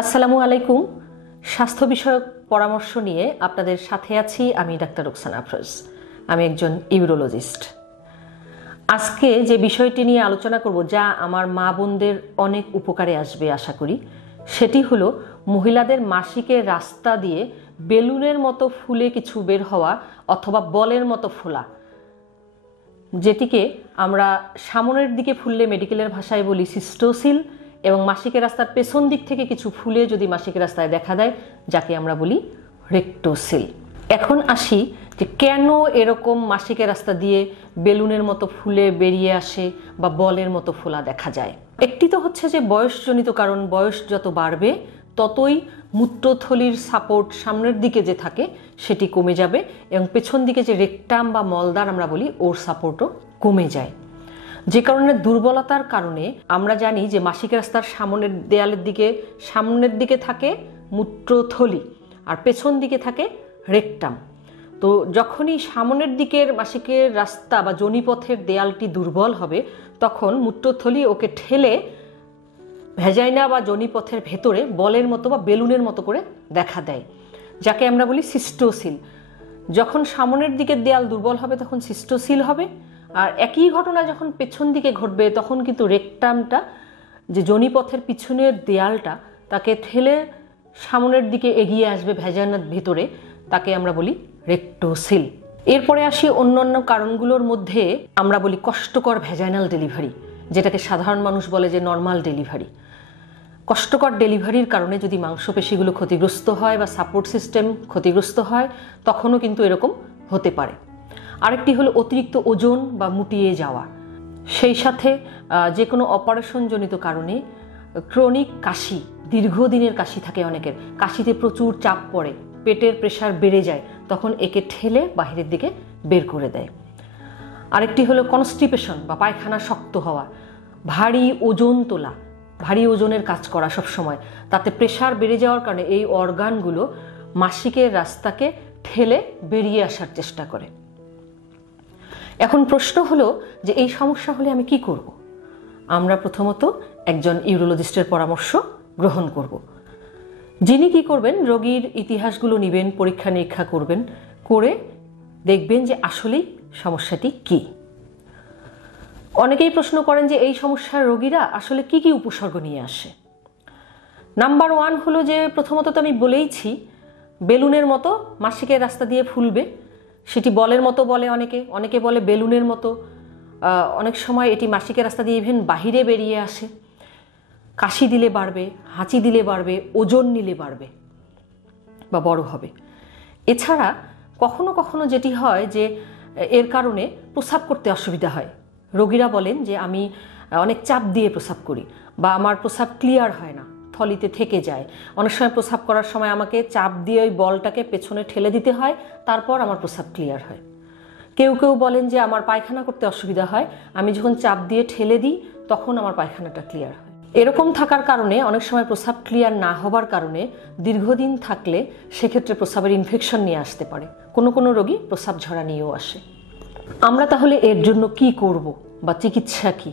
আসসালামু আলাইকুম। স্বাস্থ্য বিষয়ক পরামর্শ নিয়ে আপনাদের সাথে আছি আমি ডাক্তার রুকসানা আফরোজ। আমি একজন ইউরোলজিস্ট। আজকে যে বিষয়টি নিয়ে আলোচনা করব, যা আমার মা বোনদের অনেক উপকারে আসবে আশা করি, সেটি হলো মহিলাদের মাসিকের রাস্তা দিয়ে বেলুনের মতো ফুলে কিছু বের হওয়া অথবা বলের মতো ফোলা, যেটিকে আমরা সামনের দিকে ফুললে মেডিকেলের ভাষায় বলি সিস্টোসিল, এবং মাসিকের রাস্তার পেছন দিক থেকে কিছু ফুলে যদি মাসিকের রাস্তায় দেখা দেয়, যাকে আমরা বলি রেক্টোসিল। এখন আসি যে কেন এরকম মাসিকের রাস্তা দিয়ে বেলুনের মতো ফুলে বেরিয়ে আসে বা বলের মতো ফোলা দেখা যায়। একটি তো হচ্ছে যে বয়সজনিত কারণ, বয়স যত বাড়বে ততই মূত্রথলির সাপোর্ট সামনের দিকে যে থাকে সেটি কমে যাবে, এবং পেছন দিকে যে রেকটাম বা মলদ্বার আমরা বলি ওর সাপোর্টও কমে যায়। যে কারণে দুর্বলতার কারণে আমরা জানি যে মাসিকের রাস্তার সামনের দেয়ালের দিকে সামনের দিকে থাকে মূত্রথলি আর পেছন দিকে থাকে রেকটাম। তো যখনই সামনের দিকের মাসিকের রাস্তা বা যোনিপথের দেয়ালটি দুর্বল হবে, তখন মূত্রথলি ওকে ঠেলে ভ্যাজাইনা বা যোনিপথের ভেতরে বলের মতো বা বেলুনের মতো করে দেখা দেয়, যাকে আমরা বলি সিস্টোসিল। যখন সামনের দিকের দেয়াল দুর্বল হবে তখন সিস্টোসিল হবে, আর একই ঘটনা যখন পেছন দিকে ঘটবে তখন কিন্তু রেকটামটা, যে যোনিপথের পিছনের দেয়ালটা, তাকে ঠেলে সামনের দিকে এগিয়ে আসবে ভ্যাজাইনার ভেতরে, তাকে আমরা বলি রেক্টোসিল। এরপরে আসি অন্যান্য কারণগুলোর মধ্যে আমরা বলি কষ্টকর ভ্যাজাইনাল ডেলিভারি, যেটাকে সাধারণ মানুষ বলে যে নর্মাল ডেলিভারি। কষ্টকর ডেলিভারির কারণে যদি মাংসপেশিগুলো ক্ষতিগ্রস্ত হয় বা সাপোর্ট সিস্টেম ক্ষতিগ্রস্ত হয়, তখনও কিন্তু এরকম হতে পারে। আরেকটি হলো অতিরিক্ত ওজন বা মুটিয়ে যাওয়া, সেই সাথে যে কোনো অপারেশনজনিত কারণে ক্রনিক কাশি, দীর্ঘদিনের কাশি থাকে অনেকের, কাশিতে প্রচুর চাপ পড়ে, পেটের প্রেশার বেড়ে যায়, তখন একে ঠেলে বাহিরের দিকে বের করে দেয়। আরেকটি হলো কনস্টিপেশন বা পায়খানা শক্ত হওয়া, ভারী ওজন তোলা, ভারী ওজনের কাজ করা সবসময়, তাতে প্রেশার বেড়ে যাওয়ার কারণে এই অর্গানগুলো মাসিকের রাস্তাকে ঠেলে বেরিয়ে আসার চেষ্টা করে। এখন প্রশ্ন হলো যে এই সমস্যা হলে আমি কি করব? আমরা প্রথমত একজন ইউরোলজিস্টের পরামর্শ গ্রহণ করব, যিনি কি করবেন, রোগীর ইতিহাসগুলো নেবেন, পরীক্ষা নিরীক্ষা করবেন, করে দেখবেন যে আসলেই সমস্যাটি কি। অনেকেই প্রশ্ন করেন যে এই সমস্যার রোগীরা আসলে কি কি উপসর্গ নিয়ে আসে। নাম্বার 1 হলো যে প্রথমত তো আমি বলেইছি, বেলুনের মতো মাসিকের রাস্তা দিয়ে ফুলবে, সেটি বলের মতো বলে অনেকে, অনেকে বলে বেলুনের মতো। অনেক সময় এটি মাসিকের রাস্তা দিয়ে ইভেন বাহিরে বেরিয়ে আসে। কাশি দিলে বাড়বে, হাঁচি দিলে বাড়বে, ওজন নিলে বাড়বে বা বড় হবে। এছাড়া কখনো কখনো যেটি হয় যে এর কারণে প্রস্রাব করতে অসুবিধা হয়। রোগীরা বলেন যে আমি অনেক চাপ দিয়ে প্রস্রাব করি বা আমার প্রস্রাব ক্লিয়ার হয় না, থলিতে থেকে যায়। অনেক সময় প্রস্রাব করার সময় আমাকে চাপ দিয়ে ওই বলটাকে পেছনে ঠেলে দিতে হয়, তারপর আমার প্রস্রাব ক্লিয়ার হয়। কেউ কেউ বলেন যে আমার পায়খানা করতে অসুবিধা হয়, আমি যখন চাপ দিয়ে ঠেলে দিই তখন আমার পায়খানাটা ক্লিয়ার হয়। এরকম থাকার কারণে অনেক সময় প্রস্রাব ক্লিয়ার না হবার কারণে দীর্ঘদিন থাকলে সেক্ষেত্রে প্রস্রাবের ইনফেকশন নিয়ে আসতে পারে। কোনো কোনো রোগী প্রস্রাব ঝরা নিয়েও আসে। আমরা তাহলে এর জন্য কি করব বা চিকিৎসা কি?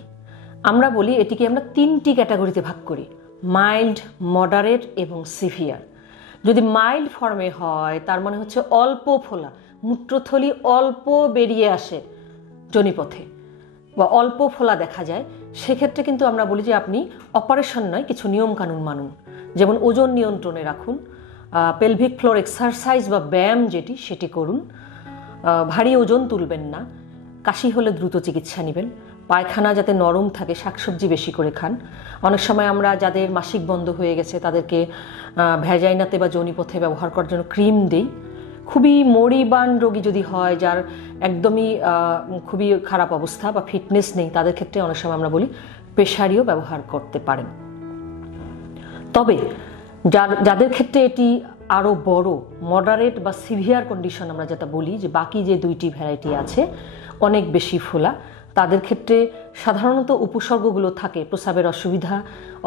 আমরা বলি এটিকে আমরা 3টি ক্যাটাগরিতে ভাগ করি, মাইল্ড, মডারেট এবং সিভিয়ার। যদি মাইল্ড ফর্মে হয় তার মানে হচ্ছে অল্প ফোলা, মূত্রথলি অল্প বেরিয়ে আসে যোনিপথে বা অল্প ফোলা দেখা যায়, সেক্ষেত্রে কিন্তু আমরা বলি যে আপনি অপারেশন নয়, কিছু নিয়মকানুন মানুন। যেমন ওজন নিয়ন্ত্রণে রাখুন, পেলভিক ফ্লোর এক্সারসাইজ বা ব্যায়াম যেটি সেটি করুন, ভারী ওজন তুলবেন না, কাশি হলে দ্রুত চিকিৎসা নেবেন, পায়খানা যাতে নরম থাকে, শাকসবজি বেশি করে খান। অনেক সময় আমরা যাদের মাসিক বন্ধ হয়ে গেছে তাদেরকে ভ্যাজাইনাতে বা যোনিপথে ব্যবহার করার জন্য ক্রিম দেই। খুবই মরিবান রোগী যদি হয়, যার একদমই খুবই খারাপ অবস্থা বা ফিটনেস নেই, তাদের ক্ষেত্রে অনেক সময় আমরা বলি প্রেসারিও ব্যবহার করতে পারেন। তবে যাদের ক্ষেত্রে এটি আরও বড়, মডারেট বা সিভিয়ার কন্ডিশন আমরা যেটা বলি, যে বাকি যে 2টি ভ্যারাইটি আছে অনেক বেশি ফোলা, তাদের ক্ষেত্রে সাধারণত উপসর্গগুলো থাকে প্রস্রাবের অসুবিধা,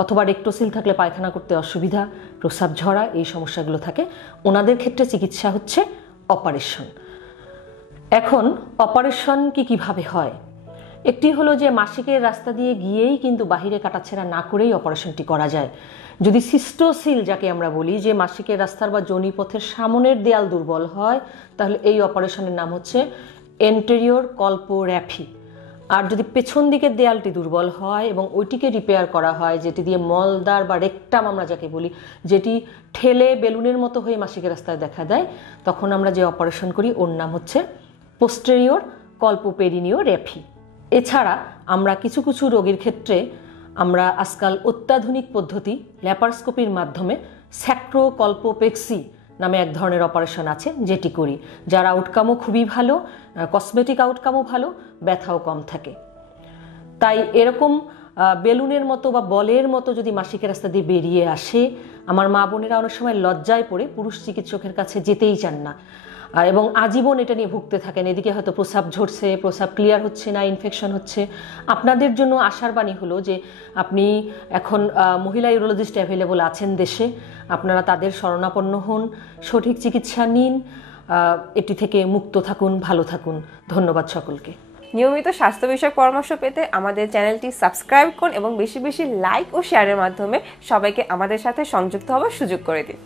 অথবা রেক্টোসিল থাকলে পায়খানা করতে অসুবিধা, প্রস্রাব ঝরা, এই সমস্যাগুলো থাকে। ওনাদের ক্ষেত্রে চিকিৎসা হচ্ছে অপারেশন। এখন অপারেশন কিভাবে হয়? একটি হলো যে মাসিকের রাস্তা দিয়ে গিয়েই কিন্তু বাহিরে কাটাছেঁড়া না করেই অপারেশনটি করা যায়। যদি সিস্টোসিল যাকে আমরা বলি, যে মাসিকের রাস্তার বা যোনিপথের সামনের দেয়াল দুর্বল হয়, তাহলে এই অপারেশনের নাম হচ্ছে এন্টেরিয়র কল্পোর্যাফি। আর যদি পেছন দিকের দেয়ালটি দুর্বল হয় এবং ওইটিকে রিপেয়ার করা হয়, যেটি দিয়ে মলদ্বার বা রেকটাম আমরা যাকে বলি, যেটি ঠেলে বেলুনের মতো হয়ে মাসিকের রাস্তায় দেখা দেয়, তখন আমরা যে অপারেশন করি ওর নাম হচ্ছে পোস্টেরিয়র কল্পোপেরিনিওর্যাফি। এছাড়া আমরা কিছু কিছু রোগীর ক্ষেত্রে আমরা আজকাল অত্যাধুনিক পদ্ধতি ল্যাপারস্কোপির মাধ্যমে স্যাক্রোকল্পোপেক্সি নামে এক ধরনের অপারেশন আছে, যেটি করি, যার আউটকামও খুবই ভালো, কসমেটিক আউটকামও ভালো, ব্যথাও কম থাকে। তাই এরকম বেলুনের মতো বা বলের মতো যদি মাসিকের রাস্তা দিয়ে বেরিয়ে আসে, আমার মা বোনেরা অনেক সময় লজ্জায় পড়ে পুরুষ চিকিৎসকের কাছে যেতেই চান না এবং আজীবন এটা নিয়ে ভুগতে থাকেন। এদিকে হয়তো প্রস্রাব ঝরছে, প্রস্রাব ক্লিয়ার হচ্ছে না, ইনফেকশন হচ্ছে। আপনাদের জন্য আশার বাণী হলো যে আপনি এখন মহিলা ইউরোলজিস্ট অ্যাভেলেবল আছেন দেশে, আপনারা তাদের শরণাপন্ন হন, সঠিক চিকিৎসা নিন, এটি থেকে মুক্ত থাকুন, ভালো থাকুন। ধন্যবাদ সকলকে। নিয়মিত স্বাস্থ্য বিষয়ক পরামর্শ পেতে আমাদের চ্যানেলটি সাবস্ক্রাইব করুন এবং বেশি বেশি লাইক ও শেয়ারের মাধ্যমে সবাইকে আমাদের সাথে সংযুক্ত হওয়ার সুযোগ করে দিন।